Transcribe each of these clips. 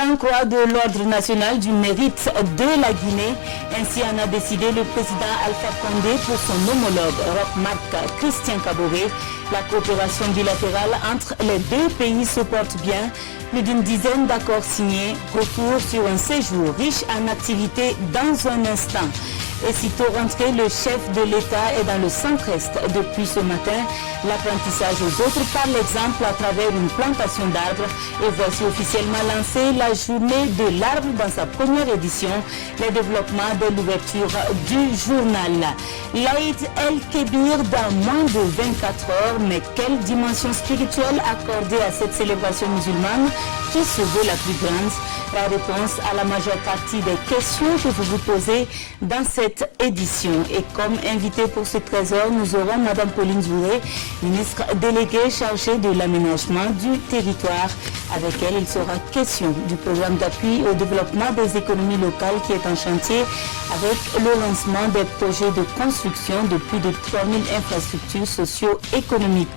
Grand Croix de l'Ordre national du mérite de la Guinée. Ainsi en a décidé le président Alpha Condé pour son homologue Roch-Marc Christian Kaboré. La coopération bilatérale entre les deux pays se porte bien. Plus d'une dizaine d'accords signés. Retour sur un séjour riche en activités dans un instant. Et sitôt rentré, le chef de l'État est dans le centre-est depuis ce matin. L'apprentissage aux autres par l'exemple à travers une plantation d'arbres. Et voici officiellement lancée la journée de l'arbre dans sa première édition. Les développements de l'ouverture du journal. L'Aïd El-Kébir dans moins de 24 heures. Mais quelle dimension spirituelle accordée à cette célébration musulmane qui se veut la plus grande? La réponse à la majeure partie des questions que vous vous posez dans cette édition. Et comme invité pour ce trésor, nous aurons Mme Pauline Djouré, ministre déléguée chargée de l'aménagement du territoire. Avec elle, il sera question du programme d'appui au développement des économies locales qui est en chantier avec le lancement des projets de construction de plus de 3000 infrastructures socio-économiques.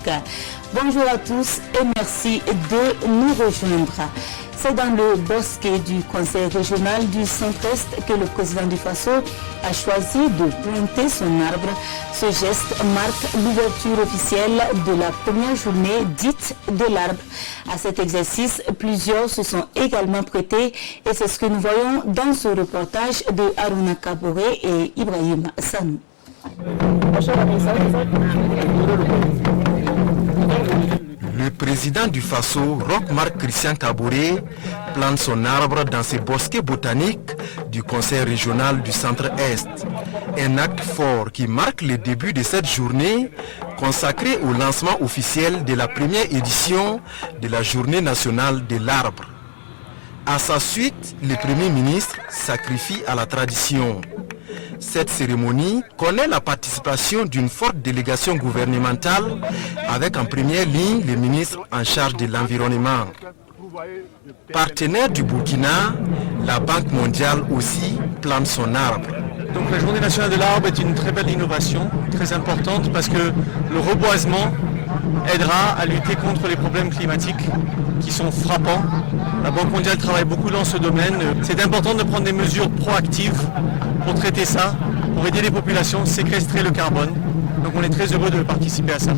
Bonjour à tous et merci de nous rejoindre. C'est dans le bosquet du Conseil régional du Centre-Est que le président du Faso a choisi de planter son arbre. Ce geste marque l'ouverture officielle de la première journée dite de l'arbre. À cet exercice, plusieurs se sont également prêtés et c'est ce que nous voyons dans ce reportage de Haruna Kaboré et Ibrahim Sanou. Le président du Faso, Roch-Marc Christian Kaboré, plante son arbre dans ces bosquets botaniques du Conseil régional du Centre-Est. Un acte fort qui marque le début de cette journée consacrée au lancement officiel de la première édition de la Journée nationale de l'arbre. À sa suite, le Premier ministre sacrifie à la tradition. Cette cérémonie connaît la participation d'une forte délégation gouvernementale avec en première ligne le ministre en charge de l'environnement. Partenaire du Burkina, la Banque mondiale aussi plante son arbre. Donc la Journée nationale de l'arbre est une très belle innovation, très importante parce que le reboisement aidera à lutter contre les problèmes climatiques qui sont frappants. La Banque mondiale travaille beaucoup dans ce domaine. C'est important de prendre des mesures proactives pour traiter ça, pour aider les populations à séquestrer le carbone. Donc on est très heureux de participer à ça.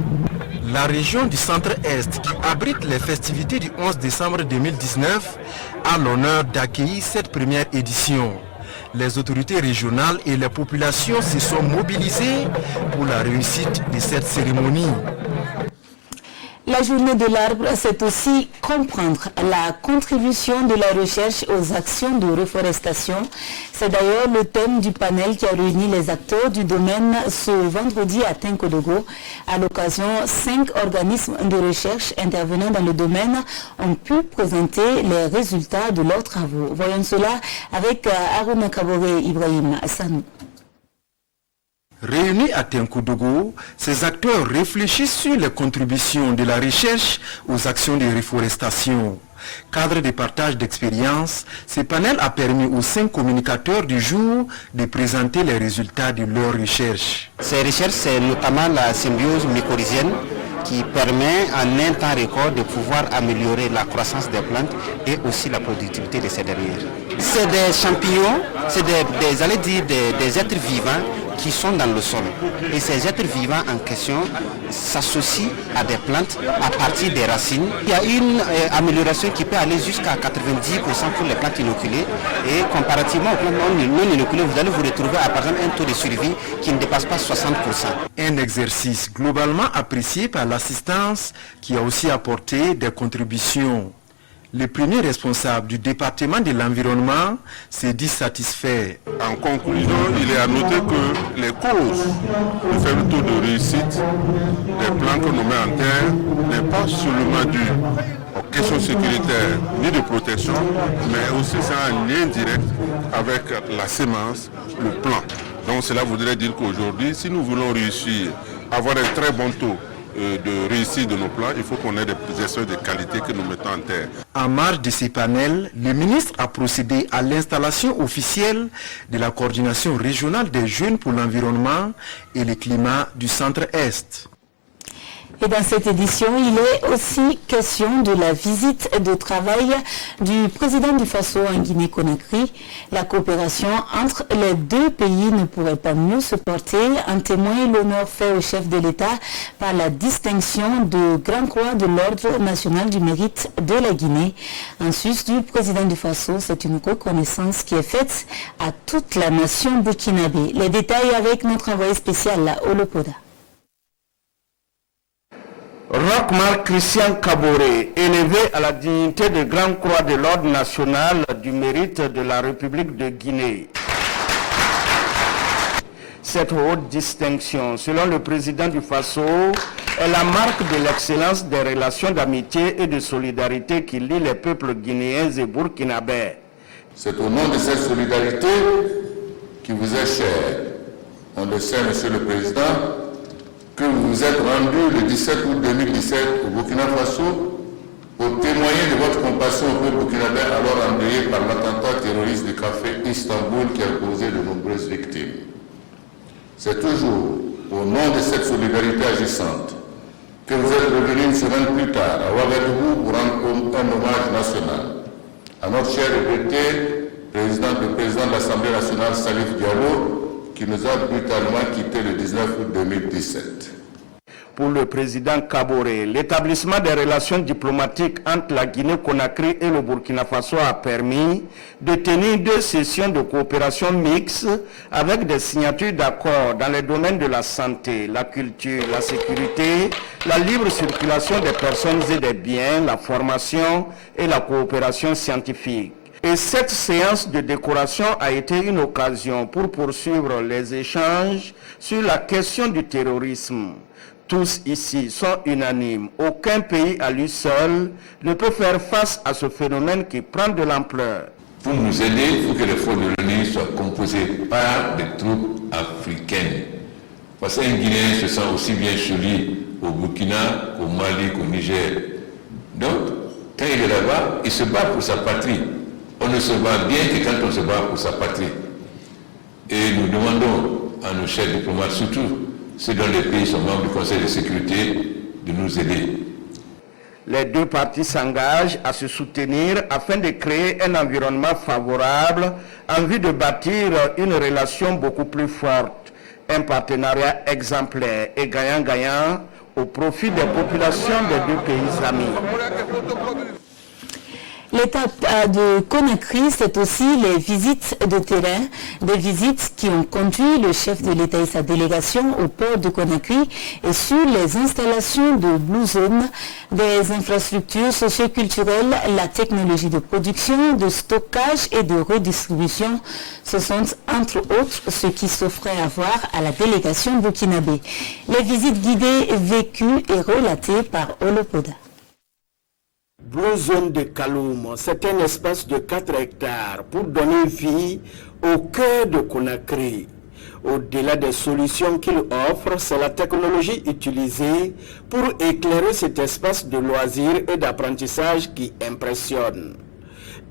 La région du Centre-Est, qui abrite les festivités du 11 décembre 2019, a l'honneur d'accueillir cette première édition. Les autorités régionales et les populations se sont mobilisées pour la réussite de cette cérémonie. La journée de l'arbre, c'est aussi comprendre la contribution de la recherche aux actions de reforestation. C'est d'ailleurs le thème du panel qui a réuni les acteurs du domaine ce vendredi à Tinkodogo. À l'occasion, 5 organismes de recherche intervenant dans le domaine ont pu présenter les résultats de leurs travaux. Voyons cela avec Haruna Kaboré et Ibrahim Sanou. Réunis à Tinkodogo, ces acteurs réfléchissent sur les contributions de la recherche aux actions de reforestation. Cadre de partage d'expérience, ce panel a permis aux 5 communicateurs du jour de présenter les résultats de leurs recherches. Ces recherches, c'est notamment la symbiose mycorhizienne qui permet en un temps record de pouvoir améliorer la croissance des plantes et aussi la productivité de ces dernières. C'est des champignons, c'est des êtres vivants qui sont dans le sol. Et ces êtres vivants en question s'associent à des plantes à partir des racines. Il y a une amélioration qui peut aller jusqu'à 90% pour les plantes inoculées. Et comparativement aux plantes non inoculées, vous allez vous retrouver à par exemple un taux de survie qui ne dépasse pas 60%. Un exercice globalement apprécié par l'assistance qui a aussi apporté des contributions. Le premier responsable du département de l'environnement s'est dit satisfait. En conclusion, il est à noter que les causes du faible taux de réussite des plans que l'on met en terre n'est pas seulement dû aux questions sécuritaires ni de protection, mais aussi c'est un lien direct avec la sémence, le plan. Donc cela voudrait dire qu'aujourd'hui, si nous voulons réussir, avoir un très bon taux de réussite de nos plans, il faut qu'on ait des espèces de qualité que nous mettons en terre. En marge de ces panels, le ministre a procédé à l'installation officielle de la coordination régionale des jeunes pour l'environnement et le climat du Centre-Est. Et dans cette édition, il est aussi question de la visite de travail du président du Faso en Guinée-Conakry. La coopération entre les deux pays ne pourrait pas mieux se porter. En témoigne l'honneur fait au chef de l'État par la distinction de Grand Croix de l'Ordre national du mérite de la Guinée. En sus du président du Faso, c'est une reconnaissance qui est faite à toute la nation burkinabé. Les détails avec notre envoyé spécial, Olopoda. Roch Marc Christian Kaboré, élevé à la dignité de Grand Croix de l'Ordre national du mérite de la République de Guinée. Cette haute distinction, selon le président du Faso, est la marque de l'excellence des relations d'amitié et de solidarité qui lient les peuples guinéens et burkinabés. C'est au nom de cette solidarité qui vous est chère. On le sait, Monsieur le Président, que vous vous êtes rendu le 17 août 2017 au Burkina Faso pour témoigner de votre compassion au peuple burkinabé alors endeuillé par l'attentat terroriste du café Istanbul qui a causé de nombreuses victimes. C'est toujours au nom de cette solidarité agissante que vous êtes revenu une semaine plus tard à Ouagadougou pour rendre un hommage national à notre cher regretté président de l'Assemblée nationale Salif Diallo qui nous a brutalement quittés le 19 août 2017. Pour le président Kaboré, l'établissement des relations diplomatiques entre la Guinée-Conakry et le Burkina Faso a permis de tenir 2 sessions de coopération mixte avec des signatures d'accords dans les domaines de la santé, la culture, la sécurité, la libre circulation des personnes et des biens, la formation et la coopération scientifique. Et cette séance de décoration a été une occasion pour poursuivre les échanges sur la question du terrorisme. Tous ici sont unanimes. Aucun pays à lui seul ne peut faire face à ce phénomène qui prend de l'ampleur. Pour nous aider, il faut que les forces de l'ONU soient composées par des troupes africaines. Parce qu'un Guinéen se sent aussi bien chez lui au Burkina, qu'au Mali, qu'au Niger. Donc, quand il est là-bas, il se bat pour sa patrie. On ne se bat bien que quand on se bat pour sa patrie. Et nous demandons à nos chefs diplomates, surtout ceux dont les pays sont membres du Conseil de sécurité, de nous aider. Les deux parties s'engagent à se soutenir afin de créer un environnement favorable en vue de bâtir une relation beaucoup plus forte, un partenariat exemplaire et gagnant-gagnant au profit des populations des deux pays amis. L'étape de Conakry, c'est aussi les visites de terrain, des visites qui ont conduit le chef de l'État et sa délégation au port de Conakry et sur les installations de Blue Zone, des infrastructures socioculturelles, la technologie de production, de stockage et de redistribution. Ce sont entre autres ce qui s'offrait à voir à la délégation burkinabé. Les visites guidées, vécues et relatées par Olopoda. Blue Zone de Kaloum, c'est un espace de 4 hectares pour donner vie au cœur de Conakry. Au-delà des solutions qu'il offre, c'est la technologie utilisée pour éclairer cet espace de loisirs et d'apprentissage qui impressionne.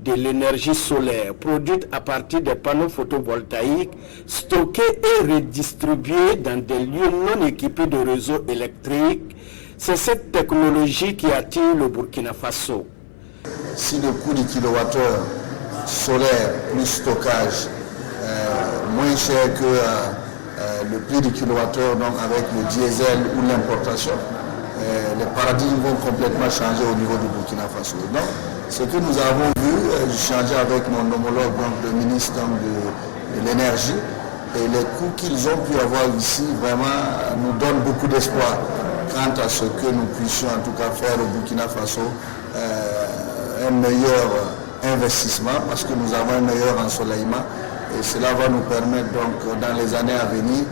De l'énergie solaire produite à partir des panneaux photovoltaïques stockés et redistribués dans des lieux non équipés de réseaux électriques. C'est cette technologie qui attire le Burkina Faso. Si le coût du kilowattheure solaire plus stockage moins cher que le prix du kilowattheure donc avec le diesel ou l'importation, les paradigmes vont complètement changer au niveau du Burkina Faso. Donc, ce que nous avons vu, j'ai changé avec mon homologue, donc, le ministre de l'énergie, et les coûts qu'ils ont pu avoir ici vraiment nous donnent beaucoup d'espoir quant à ce que nous puissions en tout cas faire au Burkina Faso un meilleur investissement parce que nous avons un meilleur ensoleillement et cela va nous permettre donc dans les années à venir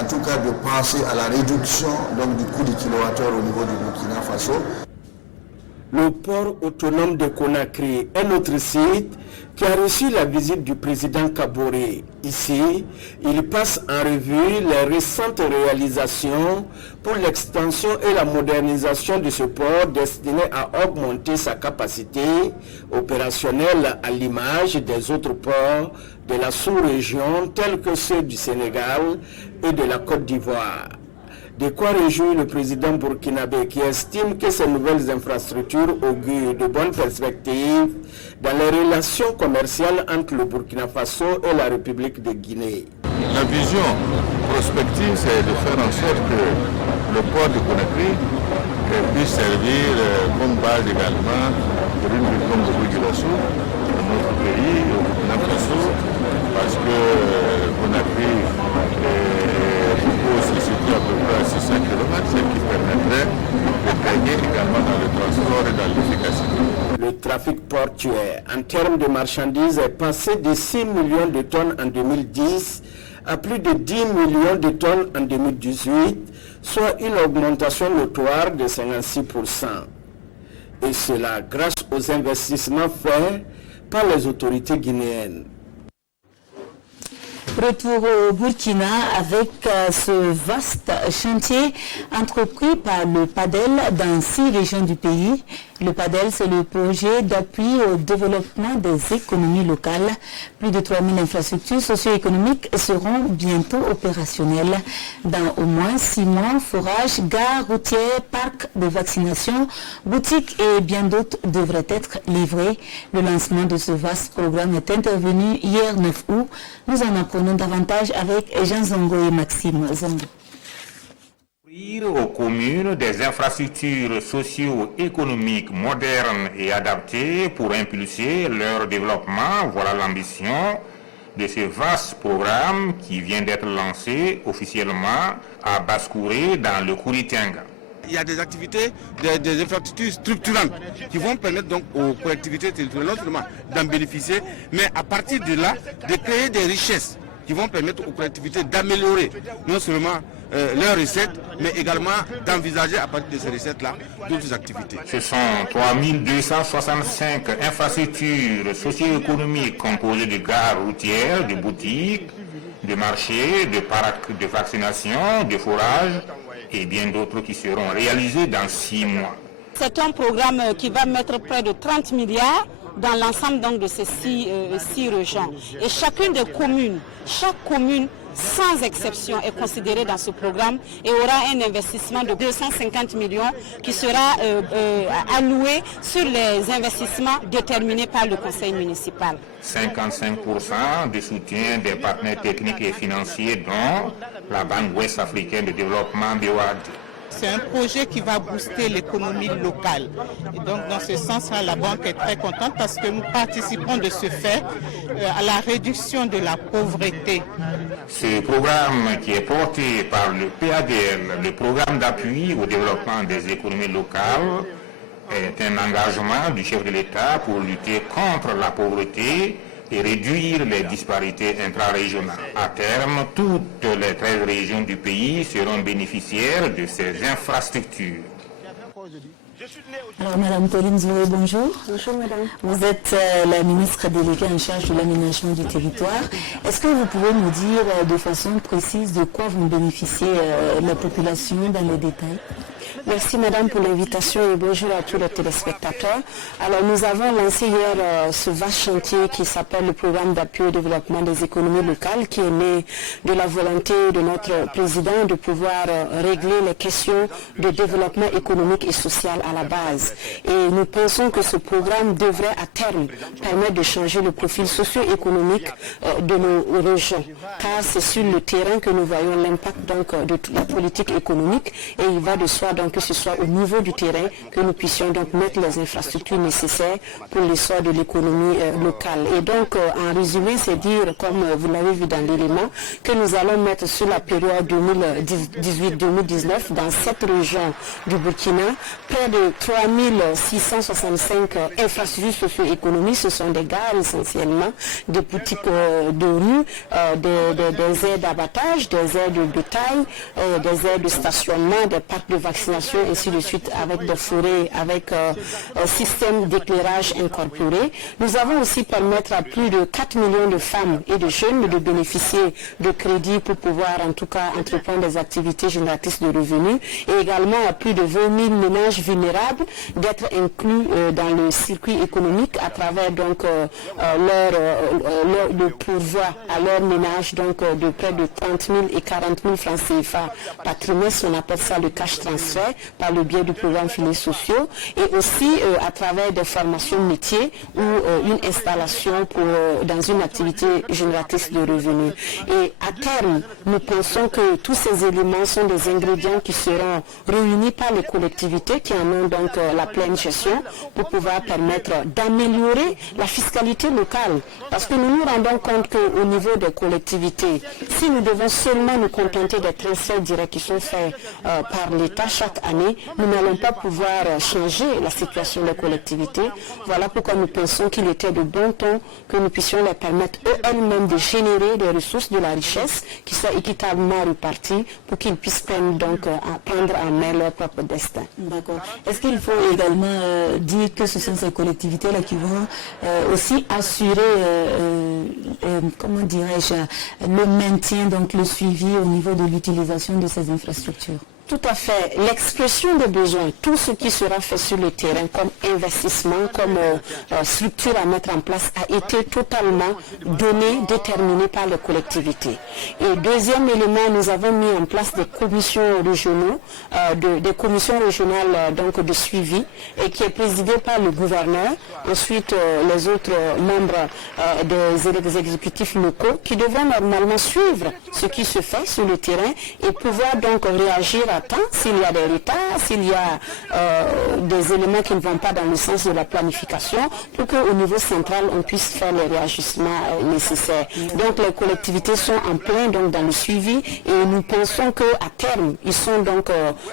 en tout cas de penser à la réduction donc, du coût du kilowattheure au niveau du Burkina Faso. Le port autonome de Conakry, un autre site qui a reçu la visite du président Kaboré. Ici, il passe en revue les récentes réalisations pour l'extension et la modernisation de ce port destiné à augmenter sa capacité opérationnelle à l'image des autres ports de la sous-région tels que ceux du Sénégal et de la Côte d'Ivoire. De quoi réjouit le président burkinabé qui estime que ces nouvelles infrastructures augurent de bonnes perspectives dans les relations commerciales entre le Burkina Faso et la République de Guinée. La vision prospective, c'est de faire en sorte que le port de Conakry puisse servir comme base également pour une ville comme le Burkina Faso, dans notre pays, au Burkina Faso, parce que Conakry se situe à peu près à 600 km, ce qui permettrait de gagner également dans le transport et dans l'efficacité. Le trafic portuaire en termes de marchandises est passé de 6 millions de tonnes en 2010 à plus de 10 millions de tonnes en 2018, soit une augmentation notoire de 56%. Et cela grâce aux investissements faits par les autorités guinéennes. Retour au Burkina avec ce vaste chantier entrepris par le PADEL dans 6 régions du pays. Le PADEL, c'est le projet d'appui au développement des économies locales. Plus de 3000 infrastructures socio-économiques seront bientôt opérationnelles. Dans au moins 6 mois, forages, gares routières, parcs de vaccination, boutiques et bien d'autres devraient être livrés. Le lancement de ce vaste programme est intervenu hier 9 août. Nous en apprenons davantage avec Jean Zongo et Maxime Zongo. Aux communes des infrastructures socio-économiques modernes et adaptées pour impulser leur développement, voilà l'ambition de ce vaste programme qui vient d'être lancé officiellement à Basse-Kouré dans le Kouritenga. Il y a des activités, des infrastructures structurantes qui vont permettre donc aux collectivités territoriales non seulement d'en bénéficier, mais à partir de là, de créer des richesses qui vont permettre aux collectivités d'améliorer non seulement leurs recettes, mais également d'envisager à partir de ces recettes-là d'autres activités. Ce sont 3265 infrastructures socio-économiques composées de gares routières, de boutiques, de marchés, de parcs de vaccination, de forages et bien d'autres qui seront réalisés dans 6 mois. C'est un programme qui va mettre près de 30 milliards dans l'ensemble donc de ces 6 régions. Et chacune des communes, chaque commune, sans exception, est considérée dans ce programme et aura un investissement de 250 millions qui sera alloué sur les investissements déterminés par le conseil municipal. 55% de soutien des partenaires techniques et financiers dont la Banque ouest africaine de développement BOAD. C'est un projet qui va booster l'économie locale. Et donc, dans ce sens-là, la banque est très contente parce que nous participons de ce fait à la réduction de la pauvreté. Ce programme qui est porté par le PADL, le programme d'appui au développement des économies locales, est un engagement du chef de l'État pour lutter contre la pauvreté et réduire les disparités intra-régionales. À terme, toutes les 13 régions du pays seront bénéficiaires de ces infrastructures. Alors, Madame Pauline Zouré, bonjour. Bonjour, Madame. Vous êtes la ministre déléguée en charge de l'aménagement du territoire. Est-ce que vous pouvez nous dire de façon précise de quoi vont bénéficier la population dans les détails? Merci Madame pour l'invitation et bonjour à tous les téléspectateurs. Alors nous avons lancé hier ce vaste chantier qui s'appelle le programme d'appui au développement des économies locales qui est né de la volonté de notre président de pouvoir régler les questions de développement économique et social à la base. Et nous pensons que ce programme devrait à terme permettre de changer le profil socio-économique de nos régions. Car c'est sur le terrain que nous voyons l'impact donc de toute la politique économique et il va de soi donc que ce soit au niveau du terrain que nous puissions donc mettre les infrastructures nécessaires pour l'essor de l'économie locale. Et donc, en résumé, c'est dire, comme vous l'avez vu dans l'élément, que nous allons mettre sur la période 2018-2019 dans 7 régions du Burkina près de 3665 infrastructures socio-économiques. Ce sont des gares essentiellement, des boutiques de rue, des aires d'abattage, des aires de bétail, des aires de stationnement, des parcs de vaccination vaccination, ainsi de suite, avec des forêts, avec un système d'éclairage incorporé. Nous avons aussi permettre à plus de 4 millions de femmes et de jeunes de bénéficier de crédits pour pouvoir en tout cas entreprendre des activités génératrices de revenus, et également à plus de 20 000 ménages vulnérables d'être inclus dans le circuit économique à travers donc le pourvoi à leur ménage donc de près de 30 000 et 40 000 francs CFA par trimestre. On appelle ça le cash transfert par le biais du programme filets sociaux, et aussi à travers des formations métiers ou une installation dans une activité génératrice de revenus. Et à terme, nous pensons que tous ces éléments sont des ingrédients qui seront réunis par les collectivités qui en ont donc la pleine gestion pour pouvoir permettre d'améliorer la fiscalité locale. Parce que nous nous rendons compte qu'au niveau des collectivités, si nous devons seulement nous contenter des transferts directs qui sont faits par l'État chaque année, nous n'allons pas pouvoir changer la situation des collectivités. Voilà pourquoi nous pensons qu'il était de bon ton que nous puissions leur permettre eux-mêmes de générer des ressources, de la richesse qui soient équitablement réparties pour qu'ils puissent prendre en main leur propre destin. D'accord. Est-ce qu'il faut également dire que ce sont ces collectivités-là qui vont aussi assurer, comment dirais-je, le maintien, donc le suivi au niveau de l'utilisation de ces infrastructures? Tout à fait. L'expression des besoins, tout ce qui sera fait sur le terrain comme investissement, comme structure à mettre en place a été totalement donné, déterminé par les collectivités. Et deuxième élément, nous avons mis en place des commissions régionaux, des commissions régionales donc de suivi, et qui est présidée par le gouverneur, ensuite les autres membres des exécutifs locaux qui devront normalement suivre ce qui se fait sur le terrain et pouvoir donc réagir à temps s'il y a des retards, s'il y a des éléments qui ne vont pas dans le sens de la planification, pour qu'au niveau central on puisse faire les réajustements nécessaires. Donc les collectivités sont en plein donc dans le suivi, et nous pensons qu'à terme ils sont donc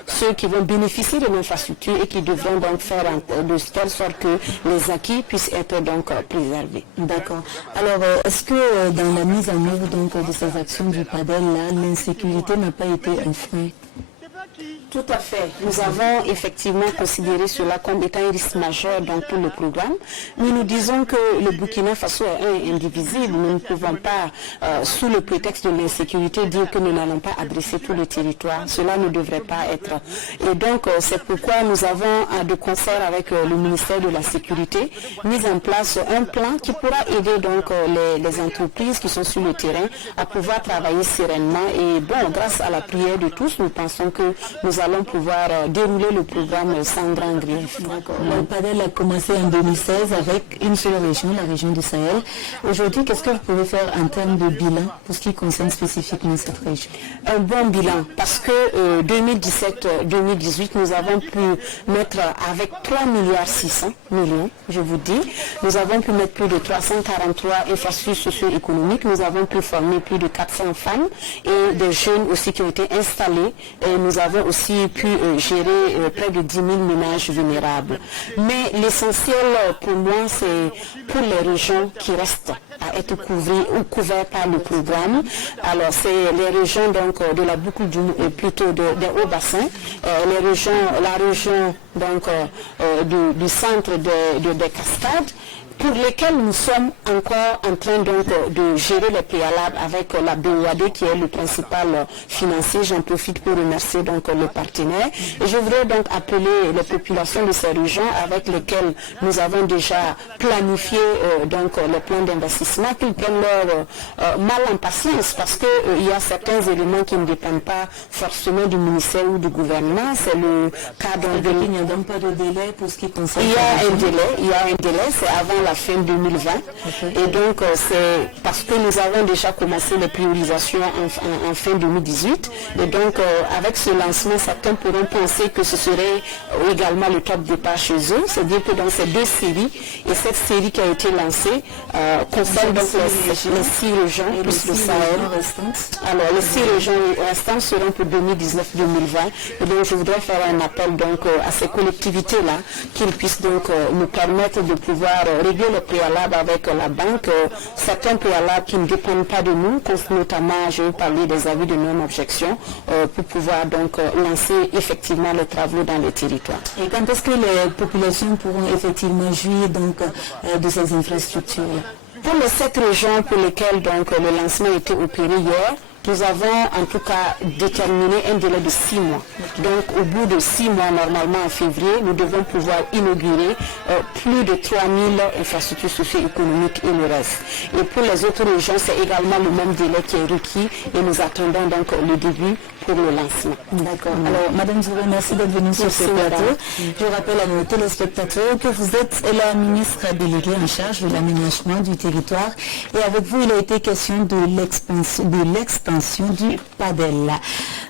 ceux qui vont bénéficier de l'infrastructure et qui devront donc faire de telle sorte que les acquis puissent être donc préservés. D'accord. Alors est-ce que dans la mise en œuvre donc de ces actions du PADEL là, l'insécurité n'a pas été un frein? Tout à fait. Nous avons effectivement considéré cela comme étant un risque majeur dans tout le programme. Mais nous disons que le Burkina Faso est indivisible. Nous ne pouvons pas, sous le prétexte de l'insécurité, dire que nous n'allons pas adresser tout le territoire. Cela ne devrait pas être. Et donc, c'est pourquoi nous avons, de concert avec le ministère de la Sécurité, mis en place un plan qui pourra aider donc les entreprises qui sont sur le terrain à pouvoir travailler sereinement. Et bon, grâce à la prière de tous, nous pensons que nous allons pouvoir dérouler le programme sans grand grief. Le PADEL a commencé en 2016 avec une seule région, la région du Sahel. Aujourd'hui, qu'est-ce que vous pouvez faire en termes de bilan pour ce qui concerne spécifiquement cette région? Un bon bilan, parce que 2017-2018, nous avons pu mettre avec 3,6 milliards, je vous dis, nous avons pu mettre plus de 343 infrastructures socio-économiques, nous avons pu former plus de 400 femmes et des jeunes aussi qui ont été installés, et nous avons aussi pu gérer près de 10 000 ménages vulnérables. Mais l'essentiel pour moi, c'est pour les régions qui restent à être couvertes par le programme. Alors c'est les régions donc de la boucle plutôt des hauts bassins, la région donc du centre des cascades, pour lesquels nous sommes encore en train donc de gérer les préalables avec la BOAD qui est le principal financier. J'en profite pour remercier donc le partenaire. Et je voudrais donc appeler les populations de ces régions avec lesquelles nous avons déjà planifié donc les plans d'investissement, qu'ils prennent leur mal en patience, parce que il y a certains éléments qui ne dépendent pas forcément du ministère ou du gouvernement. C'est le cas donc il n'y a donc pas de délai pour ce qui concerne. Il y a un délai, c'est avant la fin 2020. Et donc c'est parce que nous avons déjà commencé les priorisations en fin 2018. Et donc avec ce lancement, certains pourront penser que ce serait également le top départ chez eux. C'est-à-dire que dans ces deux séries, et cette série qui a été lancée concerne donc les 6 régions plus le Sahel. Alors les 6 régions restantes seront pour 2019-2020. Et donc je voudrais faire un appel donc à ces collectivités-là, qu'ils puissent donc nous permettre de pouvoir régler étudié le préalable avec la banque, certains préalables qui ne dépendent pas de nous, notamment je vais parler des avis de non-objection pour pouvoir donc lancer effectivement les travaux dans les territoires. Et quand est-ce que les populations pourront effectivement jouir donc de ces infrastructures-là? Pour les 7 régions pour lesquelles donc le lancement a été opéré hier, nous avons en tout cas déterminé un délai de 6 mois. Donc au bout de 6 mois, normalement en février, nous devons pouvoir inaugurer plus de 3000 infrastructures socio-économiques et le reste. Et pour les autres régions, c'est également le même délai qui est requis et nous attendons donc le début pour le lancement. D'accord. Alors, Madame Zouré, merci d'être venue sur ce plateau. Je rappelle à nos téléspectateurs que vous êtes la ministre déléguée en charge de l'aménagement du territoire et avec vous, il a été question de l'expansion du PADEL.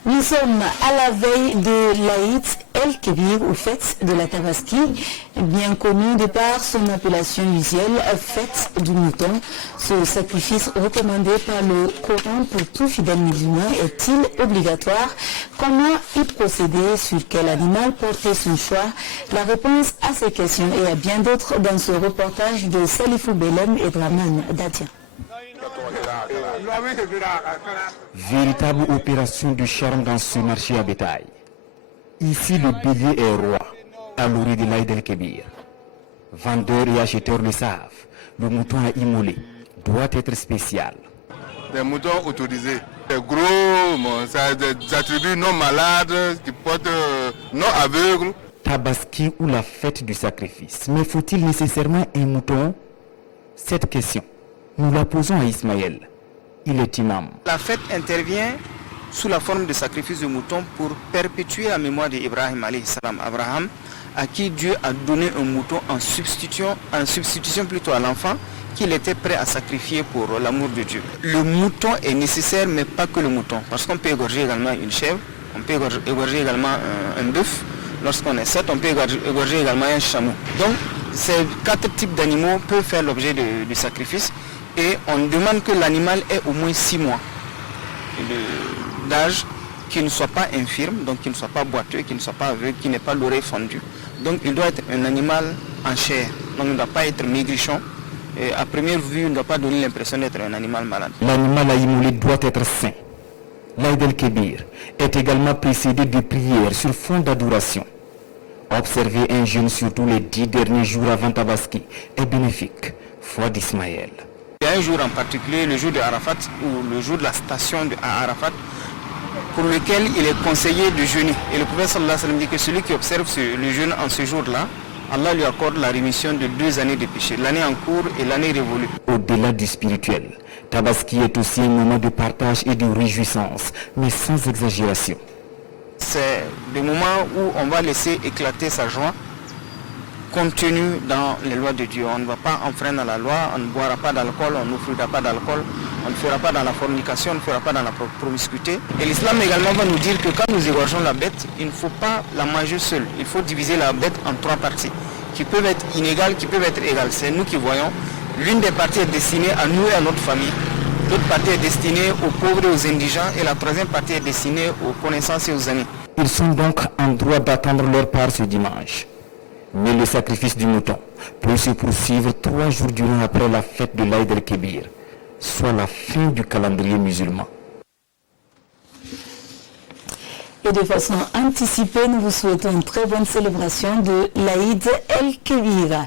Nous sommes à la veille de l'Aïd El-Kébir, ou fête de la Tabaski, bien connue de par son appellation usuelle, fête du mouton. Ce sacrifice recommandé par le Coran pour tout fidèle musulman est-il obligatoire? Comment y procéder? Sur quel animal porter son choix? La réponse à ces questions et à bien d'autres dans ce reportage de Salifou Belem et Draman Dadia. Véritable opération de charme dans ce marché à bétail. Ici, le bélier est roi, à l'orée de l'Aïd el-Kébir. Vendeurs et acheteurs le savent, le mouton à immoler doit être spécial. Des moutons autorisés, des gros, ça des attributs non malades, qui portent non aveugles. Tabaski ou la fête du sacrifice. Mais faut-il nécessairement un mouton? Cette question, nous la posons à Ismaël. Il est imam. La fête intervient sous la forme de sacrifice de mouton pour perpétuer la mémoire d'Ibrahim alayhi salam, Abraham, à qui Dieu a donné un mouton en substitution plutôt à l'enfant qu'il était prêt à sacrifier pour l'amour de Dieu. Le mouton est nécessaire, mais pas que le mouton, parce qu'on peut égorger également une chèvre, on peut égorger également un bœuf. Lorsqu'on est 7, on peut égorger également un chameau. Donc, ces 4 types d'animaux peuvent faire l'objet du sacrifice et on demande que l'animal ait au moins 6 mois d'âge, qu'il ne soit pas infirme, donc qu'il ne soit pas boiteux, qu'il ne soit pas aveugle, qu'il n'ait pas l'oreille fendue. Donc il doit être un animal en chair, donc il ne doit pas être maigrichon. Et à première vue, il ne doit pas donner l'impression d'être un animal malade. L'animal à immoler doit être sain. L'Aïd el-Kébir est également précédé de prières sur fond d'adoration. Observer un jeûne surtout les 10 derniers jours avant Tabaski est bénéfique. Foi d'Ismaël. Il y a un jour en particulier, le jour de Arafat, ou le jour de la station à Arafat, pour lequel il est conseillé de jeûner. Et le prophète sallallahu alayhi wa sallam dit que celui qui observe le jeûne en ce jour-là, Allah lui accorde la rémission de 2 années de péché, l'année en cours et l'année révolue. Au-delà du spirituel, Tabaski est aussi un moment de partage et de réjouissance, mais sans exagération. C'est le moment où on va laisser éclater sa joie, contenu dans les lois de Dieu. On ne va pas enfreindre la loi, on ne boira pas d'alcool, on n'offrira pas d'alcool, on ne fera pas dans la fornication, on ne fera pas dans la promiscuité. Et l'islam également va nous dire que quand nous égorgeons la bête, il ne faut pas la manger seule. Il faut diviser la bête en 3 parties, qui peuvent être inégales, qui peuvent être égales. C'est nous qui voyons. L'une des parties est destinée à nous et à notre famille. L'autre partie est destinée aux pauvres et aux indigents. Et la 3e partie est destinée aux connaissances et aux amis. Ils sont donc en droit d'attendre leur part ce dimanche. Mais le sacrifice du mouton peut se poursuivre 3 jours durant après la fête de l'Aïd el-Kébir, soit la fin du calendrier musulman. Et de façon anticipée, nous vous souhaitons une très bonne célébration de l'Aïd el-Kébir.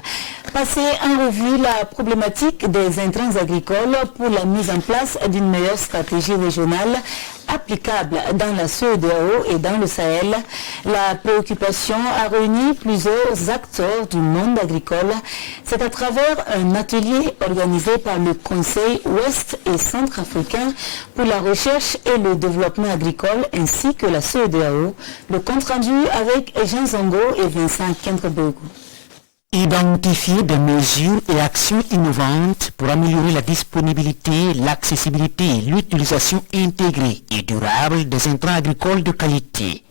Passez en revue la problématique des intrants agricoles pour la mise en place d'une meilleure stratégie régionale applicable dans la CEDEAO et dans le Sahel. La préoccupation a réuni plusieurs acteurs du monde agricole. C'est à travers un atelier organisé par le Conseil ouest et centrafricain pour la recherche et le développement agricole ainsi que la CEDEAO. Le compte rendu avec Jean Zongo et Vincent Kendrebogo. Identifier des mesures et actions innovantes pour améliorer la disponibilité, l'accessibilité et l'utilisation intégrée et durable des intrants agricoles de qualité.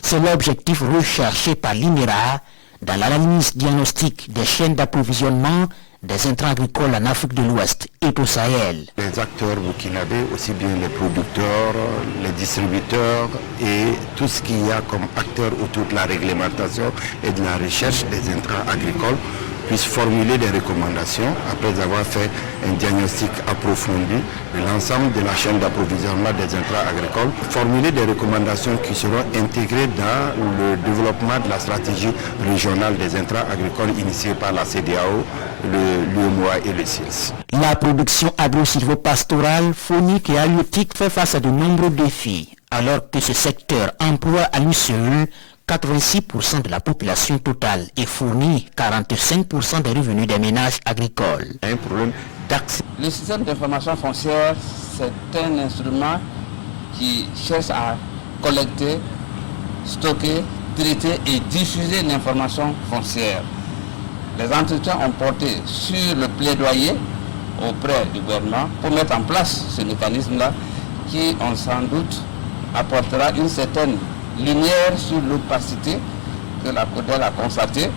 C'est l'objectif recherché par l'INERA dans l'analyse diagnostique des chaînes d'approvisionnement des intrants agricoles en Afrique de l'Ouest et au Sahel. Les acteurs burkinabés, aussi bien les producteurs, les distributeurs et tout ce qu'il y a comme acteurs autour de la réglementation et de la recherche des intrants agricoles puisse formuler des recommandations après avoir fait un diagnostic approfondi de l'ensemble de la chaîne d'approvisionnement des intrants agricoles, formuler des recommandations qui seront intégrées dans le développement de la stratégie régionale des intrants agricoles initiée par la CEDEAO, l'UEMOA et le CILS. La production agro-silvopastorale, faunique et halieutique fait face à de nombreux défis, alors que ce secteur emploie à lui seul 86% de la population totale et fournit 45% des revenus des ménages agricoles. Un problème d'accès. Le système d'information foncière, c'est un instrument qui cherche à collecter, stocker, traiter et diffuser l'information foncière. Les entretiens ont porté sur le plaidoyer auprès du gouvernement pour mettre en place ce mécanisme-là qui, on sans doute, apportera une certaine lumière sur l'opacité que la CODEL a constatée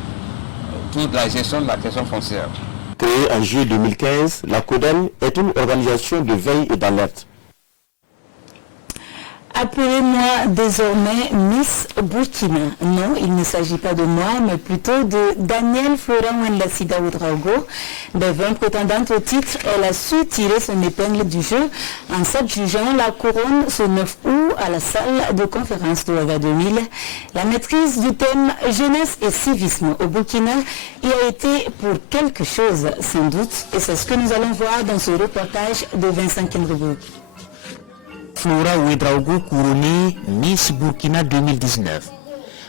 autour de la gestion de la question foncière. Créée en juillet 2015, la CODEL est une organisation de veille et d'alerte. Appelez-moi désormais Miss Burkina. Non, il ne s'agit pas de moi, mais plutôt de Danielle Flora Wenlasida Ouedraogo. Des 20 prétendantes au titre, elle a su tirer son épingle du jeu en s'adjugeant la couronne ce 9 août à la salle de conférence de Ouaga 2000. La maîtrise du thème jeunesse et civisme au Burkina y a été pour quelque chose, sans doute, et c'est ce que nous allons voir dans ce reportage de Vincent Kendrebourg. Flora Ouedraogo couronnée Miss Burkina 2019.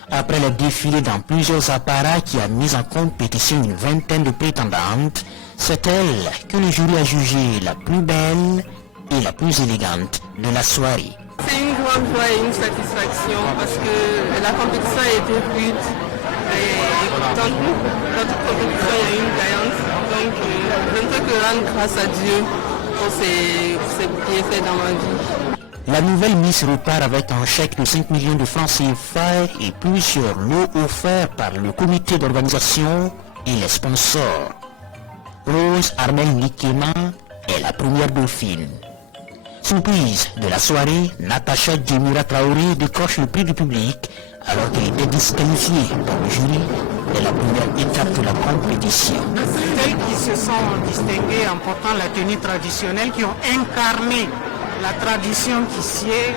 Après le défilé dans plusieurs apparats qui a mis en compétition une vingtaine de prétendantes, c'est elle que le jury a jugée la plus belle et la plus élégante de la soirée. C'est une grande joie et une satisfaction parce que la compétition a été rude et dans toute compétition il y a une gagnante. Donc je ne peux que rendre grâce à Dieu pour ce qui est fait dans ma vie. La nouvelle Miss repart avec un chèque de 5 millions de francs CFA et plusieurs lots offerts par le comité d'organisation et les sponsors. Rose Armel Nikema est la première dauphine. Surprise de la soirée, Natacha Djemira Traoré décroche le prix du public alors qu'elle était disqualifiée par le jury dès la première étape de la compétition. Celles qui se sont distinguées en portant la tenue traditionnelle, qui ont incarné la tradition qui sied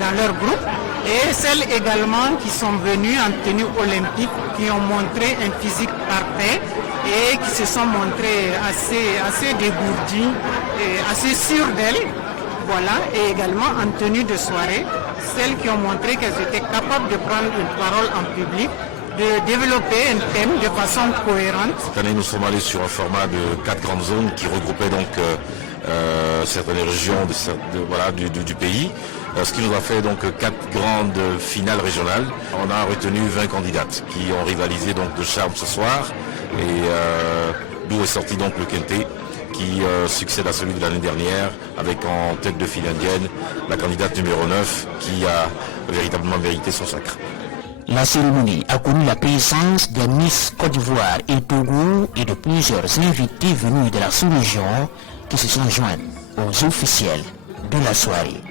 dans leur groupe, et celles également qui sont venues en tenue olympique, qui ont montré un physique parfait et qui se sont montrées assez dégourdies et assez sûres d'elles. Voilà, et également en tenue de soirée, celles qui ont montré qu'elles étaient capables de prendre une parole en public, de développer un thème de façon cohérente. Cette année, nous sommes allés sur un format de 4 grandes zones qui regroupaient donc certaines régions du pays, ce qui nous a fait donc 4 grandes finales régionales. On a retenu 20 candidates qui ont rivalisé donc de charme ce soir, et d'où est sorti donc le Quintet qui succède à celui de l'année dernière, avec en tête de file indienne la candidate numéro 9 qui a véritablement mérité son sacre. La cérémonie a connu la présence des Miss Côte d'Ivoire et Togo et de plusieurs invités venus de la sous-région qui se sont joints aux officiels de la soirée.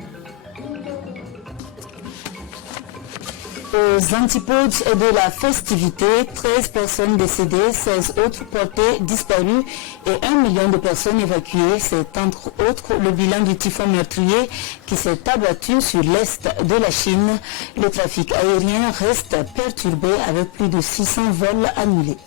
Aux antipodes de la festivité, 13 personnes décédées, 16 autres portées disparues et 1 million de personnes évacuées. C'est entre autres le bilan du typhon meurtrier qui s'est abattu sur l'est de la Chine. Le trafic aérien reste perturbé avec plus de 600 vols annulés.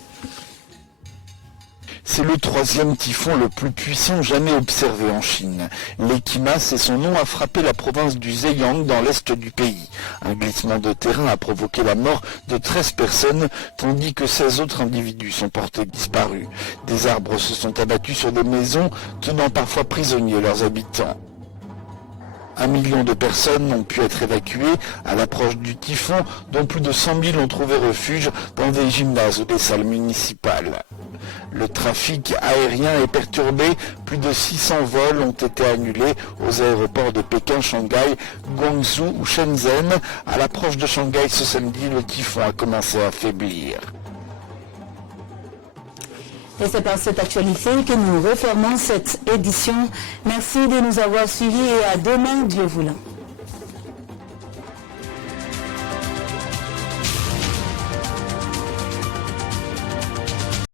C'est le 3e typhon le plus puissant jamais observé en Chine. L'Ekima, c'est son nom, a frappé la province du Zhejiang dans l'est du pays. Un glissement de terrain a provoqué la mort de 13 personnes, tandis que 16 autres individus sont portés disparus. Des arbres se sont abattus sur des maisons, tenant parfois prisonniers leurs habitants. 1 million de personnes ont pu être évacuées à l'approche du typhon, dont plus de 100 000 ont trouvé refuge dans des gymnases ou des salles municipales. Le trafic aérien est perturbé, plus de 600 vols ont été annulés aux aéroports de Pékin, Shanghai, Guangzhou ou Shenzhen. À l'approche de Shanghai ce samedi, le typhon a commencé à faiblir. Et c'est par cette actualité que nous refermons cette édition. Merci de nous avoir suivis et à demain, Dieu voulant.